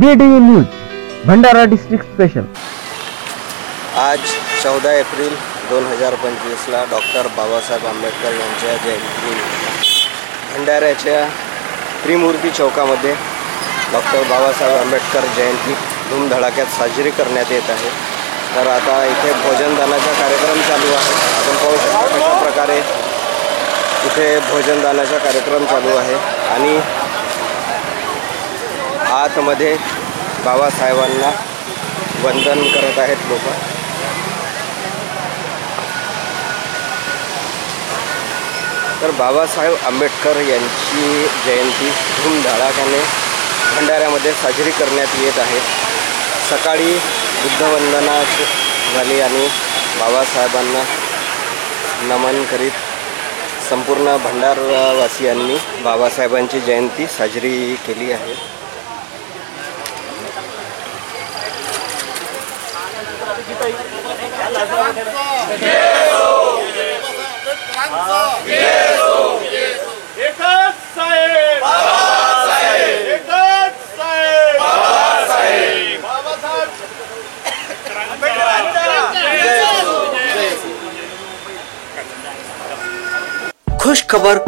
BTV news Bhandara district special. आज 14 April 2025ला doctor Babasaheb Ambedkar यांच्या जयंती भंडाऱ्याच्या त्रिमूर्ती चौकामध्ये डॉक्टर बाबासाहेब आंबेडकर जयंती धूमधडाक्यात साजरी करण्यात येत आहे। तर आता इथे भोजनदानाचा कार्यक्रम चालू आहे। आपण पाहू शकता कशा प्रकारे इथे भोजनदानाचा कार्यक्रम चालू आहे आणि आतमध्ये बाबासाहेबांना वंदन करत आहेत लोक। तर बाबासाहेब आंबेडकर यांची जयंती धूमधडाक्याने भंडाऱ्यामध्ये साजरी करण्यात येत आहे। सकाळी बुद्धवंदना झाली आणि बाबासाहेबांना नमन करीत संपूर्ण भंडारवासियांनी बाबासाहेबांची जयंती साजरी केली आहे।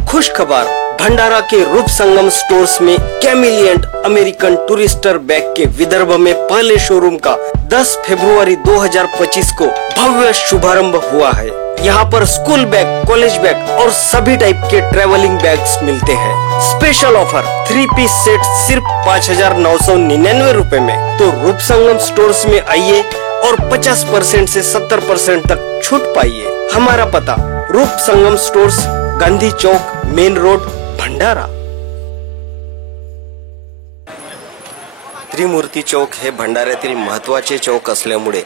खुश खबर भंडारा के रूप संगम स्टोर्स में कैमिलियंट अमेरिकन टूरिस्टर बैग के विदर्भ में पहले शोरूम का 10 फरवरी 2025 को भव्य शुभारंभ हुआ है। यहाँ पर स्कूल बैग, कॉलेज बैग और सभी टाइप के ट्रेवलिंग बैग्स मिलते हैं। स्पेशल ऑफर 3 पीस सेट सिर्फ 5,999 रुपए में। तो रूप संगम स्टोर्स में आइए और 50% से 70% तक छूट पाइए। हमारा पता रूप संगम स्टोर्स, गांधी चौक, मेन रोड, भंडारा। त्रिमूर्ती चौक हे भंडाऱ्यातील महत्त्वाचे चौक असल्यामुळे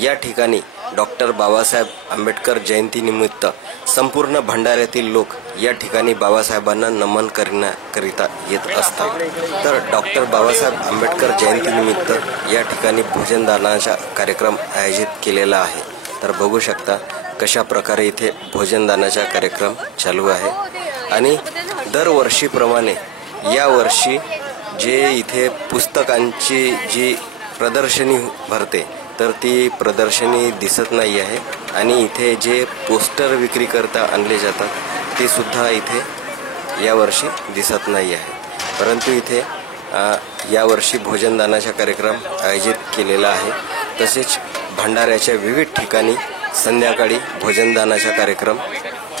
या ठिकाणी डॉक्टर बाबासाहेब आंबेडकर जयंतीनिमित्त संपूर्ण भंडाऱ्यातील लोक या ठिकाणी बाबासाहेबांना नमन करण्याकरिता येत असतात। तर डॉक्टर बाबासाहेब आंबेडकर जयंतीनिमित्त या ठिकाणी भोजनदानाचा कार्यक्रम आयोजित केलेला आहे। तर बघू शकता कशा प्रकारे इथे भोजनदानाचा कार्यक्रम चालू आहे आणि दरवर्षीप्रमाणे यावर्षी जे इथे पुस्तकांची जी प्रदर्शनी भरते तर ती प्रदर्शनी दिसत नाही आहे आणि इथे जे पोस्टर विक्री करता आणले जातात ते सुद्धा इथे यावर्षी दिसत नाही आहे। परंतु इथे यावर्षी भोजनदानाचा कार्यक्रम आयोजित केलेला आहे। तसेच भंडाऱ्याच्या विविध ठिकाणी संध्याकाळी भोजनदानाचा कार्यक्रम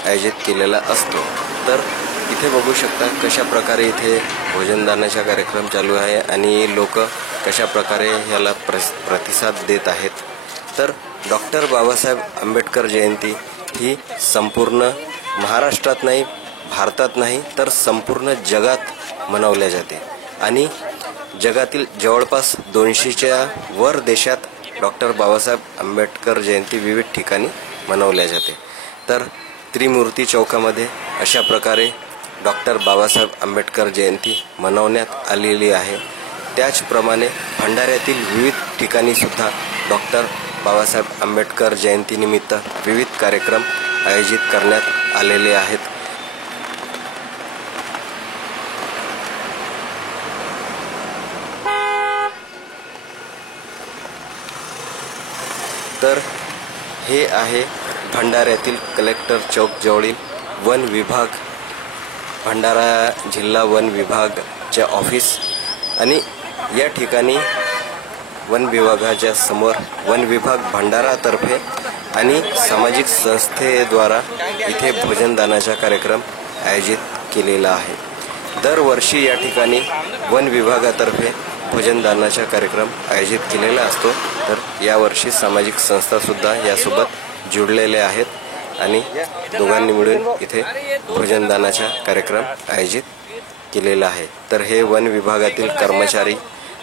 आयोजित केलेला असतो। तर इथे बघू शकता कशा प्रकारे इथे भोजनदानाचा कार्यक्रम चालू आहे आणि लोक कशा प्रकारे याला प्रतिसाद देत आहेत। तर डॉक्टर बाबासाहेब आंबेडकर जयंती ही संपूर्ण महाराष्ट्रात नाही, भारतात नाही तर संपूर्ण जगात मनवल्या जाते आणि जगातील जवळपास 200च्या वर देशात डॉक्टर बाबासाहेब आंबेडकर जयंती विविध ठिकाणी मनवल्या जाते। तर त्रिमूर्ती चौकामध्ये अशा प्रकारे डॉक्टर बाबासाहेब आंबेडकर जयंती मनवण्यात आलेली आहे। त्याचप्रमाणे भंडाऱ्यातील विविध ठिकाणी सुद्धा डॉक्टर बाबासाहेब आंबेडकर जयंतीनिमित्त विविध कार्यक्रम आयोजित करण्यात आलेले आहेत। तर हे आहे भंडाऱ्यातील कलेक्टर चौक जवळील वन विभाग, भंडारा जिल्हा वन विभागचे ऑफिस आणि या ठिकाणी वन विभागाच्या समोर वन विभाग भंडारातर्फे आणि सामाजिक संस्थेद्वारा इथे भोजनदानाचा कार्यक्रम आयोजित केलेला आहे। दरवर्षी या ठिकाणी वन विभागातर्फे भोजनदानाचा कार्यक्रम आयोजित केलेला असतो। तर यावर्षी सामाजिक संस्थासुद्धा यासोबत जुळलेल्या आहेत आणि दोघांनी मिळून इथे भोजनदानाचा कार्यक्रम आयोजित केलेला आहे। तर हे वन विभागातील कर्मचारी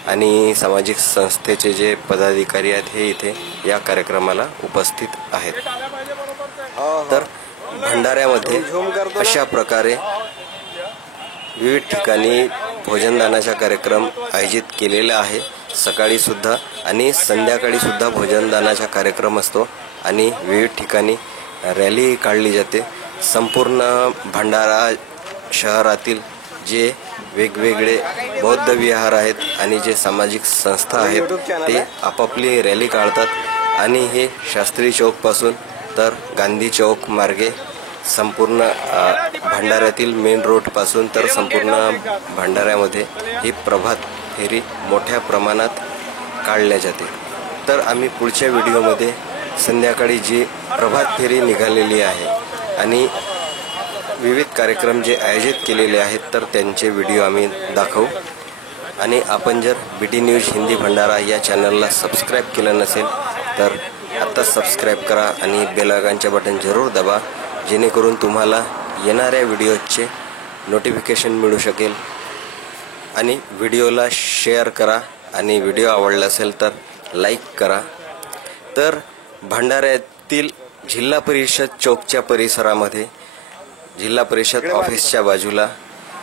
आणि सामाजिक संस्थेचे जे पदाधिकारी आहेत हे इथे या कार्यक्रमाला उपस्थित आहेत। तर भंडाऱ्यामध्ये अशा प्रकारे विविध ठिकाणी भोजनदानाचा कार्यक्रम आयोजित केलेला आहे। सकाळी सुद्धा आणि संध्याकाळी सुद्धा भोजनदानाचा कार्यक्रम असतो आणि विविध ठिकाणी रॅली काढली जाते। संपूर्ण भंडारा शहरातील जे वेगवेगळे बौद्ध विहार आहेत आणि जे सामाजिक संस्था आहेत ते आपापली रॅली काढतात आणि हे शास्त्री चौकपासून तर गांधी चौक मार्गे संपूर्ण भंडाऱ्यातील मेन रोडपासून तर संपूर्ण भंडाऱ्यामध्ये ही प्रभात फेरी मोठ्या प्रमाणात काढल्या जाते। तर आम्ही पुढच्या व्हिडिओमध्ये संध्याकाळी जी प्रभात फेरी निघालेली आहे आणि विविध कार्यक्रम जे आयोजित केलेले आहेत तर त्यांचे व्हिडिओ आम्ही दाखवू। आणि आपण जर BT न्यूज हिंदी भंडारा या चॅनलला सबस्क्राईब केलं नसेल तर आता सबस्क्राईब करा आणि बेल आयकॉनचे बटन जरूर दाबा, जेणेकरून तुम्हाला येणाऱ्या व्हिडिओचे नोटिफिकेशन मिळू शकेल। आणि व्हिडिओला शेअर करा आणि व्हिडिओ आवडला असेल तर लाईक करा। तर भंडाऱ्यातील जिल्हा परिषद चौकच्या परिसरामध्ये जिल्हा परिषद ऑफिसच्या बाजूला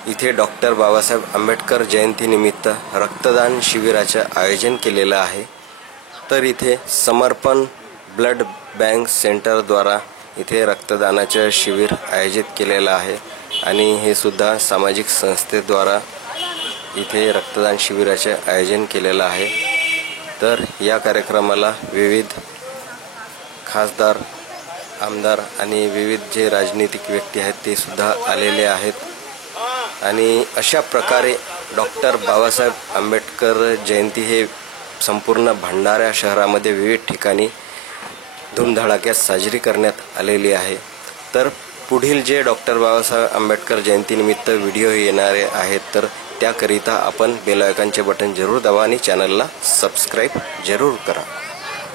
इथे डॉक्टर बाबासाहेब आंबेडकर जयंतीनिमित्त रक्तदान शिबिराचे आयोजन केलेलं आहे। तर इथे समर्पण ब्लड बँक सेंटरद्वारा इथे रक्तदानाचे शिबिर आयोजित केलेलं आहे आणि हे सुद्धा सामाजिक संस्थेद्वारा इथे रक्तदान शिबिराचे आयोजन केलेलं आहे। तर या कार्यक्रमाला विविध खासदार, आमदार आणि विविध जे राजनीतिक व्यक्ती आहेत ते सुद्धा आलेले आहेत। आणि अशा प्रकारे डॉक्टर बाबासाहेब आंबेडकर जयंती हे संपूर्ण भंडारा शहरामध्ये विविध ठिकाणी धूमधडाक्यात साजरी करण्यात आलेली आहे। तर पुढील जे डॉक्टर बाबासाहेब आंबेडकर जयंतीनिमित्त व्हिडिओ येणारे आहेत तर त्याकरिता आपण बेल आयकॉनचे बटन जरूर दाबा आणि चॅनलला सबस्क्राईब जरूर करा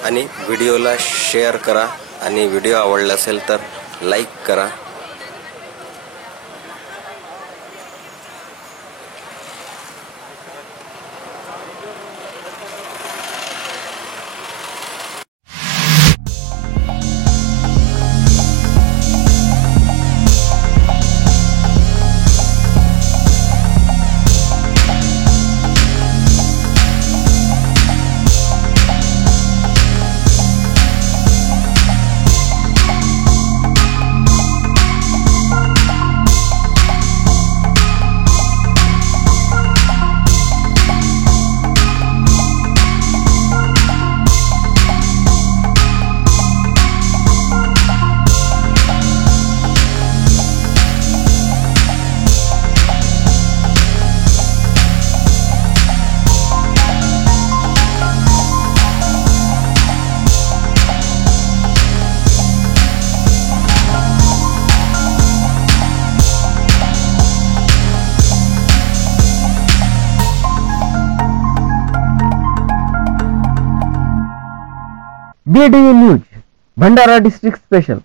आणि व्हिडिओला शेअर करा आणि व्हिडिओ आवडला असेल तर लाईक करा। BT news Bhandara district special,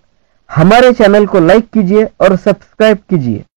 हमारे चैनल को लाइक कीजिए और सब्सक्राइब कीजिए।